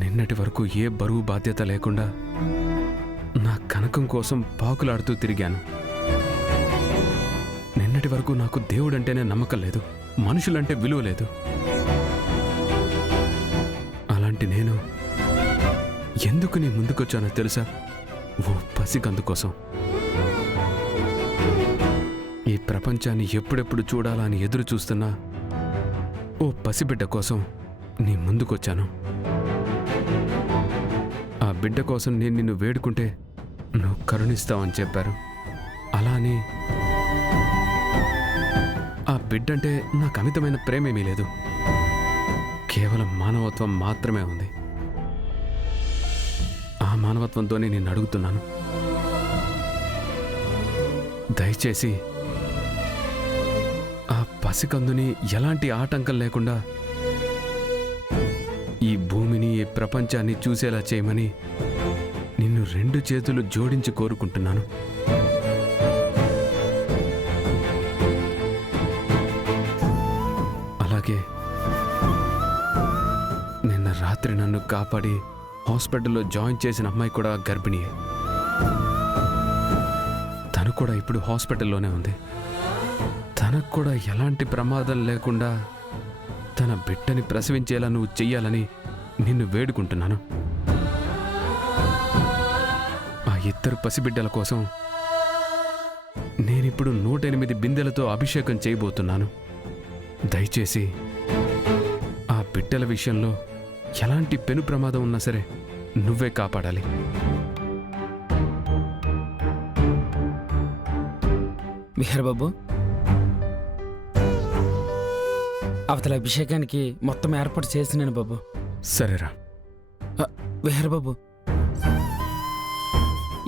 నిన్నటి వరకు ఏ బరువు బాధ్యత లేకుండా నా కనకం కోసం పాకులాడుతూ తిరిగాను. నిన్నటి వరకు నాకు దేవుడంటేనే నమ్మకం లేదు, మనుషులంటే విలువ లేదు. అలాంటి నేను ఎందుకు నీ ముందుకొచ్చానో తెలుసా? ఓ పసికందు కోసం. ఈ ప్రపంచాన్ని ఎప్పుడెప్పుడు చూడాలా అని ఎదురు చూస్తున్నా ఓ పసిబిడ్డ కోసం నీ ముందుకొచ్చాను. ఆ బిడ్డ కోసం నేను నిన్ను వేడుకుంటే నువ్వు కరుణిస్తావని చెప్పారు. అలా అని ఆ బిడ్డంటే నాకు అమితమైన ప్రేమేమీ లేదు, కేవలం మానవత్వం మాత్రమే ఉంది. ఆ మానవత్వంతోనే నేను అడుగుతున్నాను, దయచేసి ఆ పసికందుని ఎలాంటి ఆటంకం లేకుండా ఈ భూమిని, ఈ ప్రపంచాన్ని చూసేలా చేయమని నిన్ను 2 చేతులు జోడించి కోరుకుంటున్నాను. అలాగే నిన్న రాత్రి నన్ను కాపాడి హాస్పిటల్లో జాయిన్ చేసిన అమ్మాయి కూడా గర్భిణియే. తను కూడా ఇప్పుడు హాస్పిటల్లోనే ఉంది. తనకు కూడా ఎలాంటి ప్రమాదం లేకుండా తన బిడ్డని ప్రసవించేలా నువ్వు చెయ్యాలని నిన్ను వేడుకుంటున్నాను. ఆ 2 పసిబిడ్డల కోసం నేనిప్పుడు 108 బిందెలతో అభిషేకం చేయబోతున్నాను. దయచేసి ఆ బిడ్డల విషయంలో ఎలాంటి పెను ప్రమాదం ఉన్నా సరే నువ్వే కాపాడాలి. విహార్ బాబు, అవతల అభిషేకానికి మొత్తం ఏర్పాటు చేసినాను బాబు. సరేరా. విహార్ బాబు,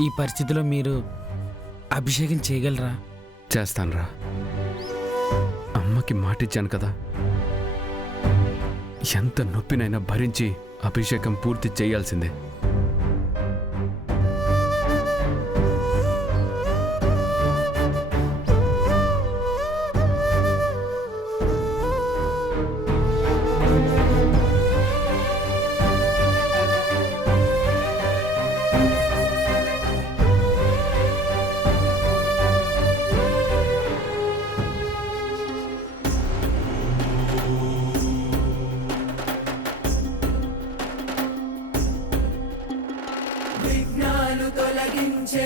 ఈ పరిస్థితిలో మీరు అభిషేకం చేయగలరా? చేస్తానురా. అమ్మకి మాటిచ్చాను కదా, ఎంత నొప్పినైనా భరించి అభిషేకం పూర్తి చేయాల్సిందే.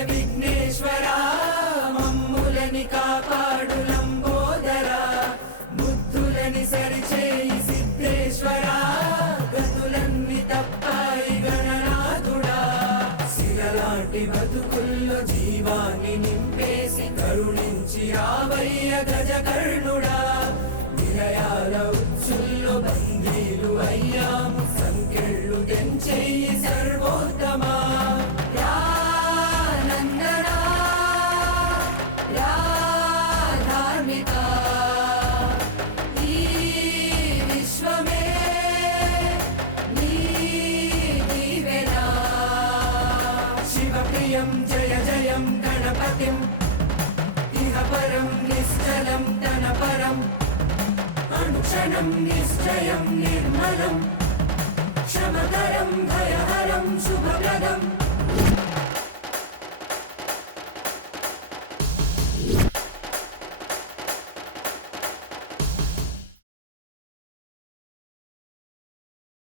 విఘ్నేశ్వరా, మమ్ములని కాపాడు లంబోదరా, బుద్ధులని సరిచేయి సిద్ధేశ్వరా, గతులన్నీ తప్పాయి గణనాథుడా, శిలలాంటి బతుకుల్లో జీవాన్ని నింపేసి కరుణించి రావయ్య గజకర్ణుడా, విలయాల ఉచ్చుల్లో బందీలు అయ్యాము, సంకెళ్ళు తెంచేయి సర్వోత్తమా. జయ జయం గణపతిం ఇహ పరం నిశ్చలం ధనపరం, అనుక్షణం నిశ్చయం నిర్మలం, క్షమకరం భయహరం శుభప్రదం.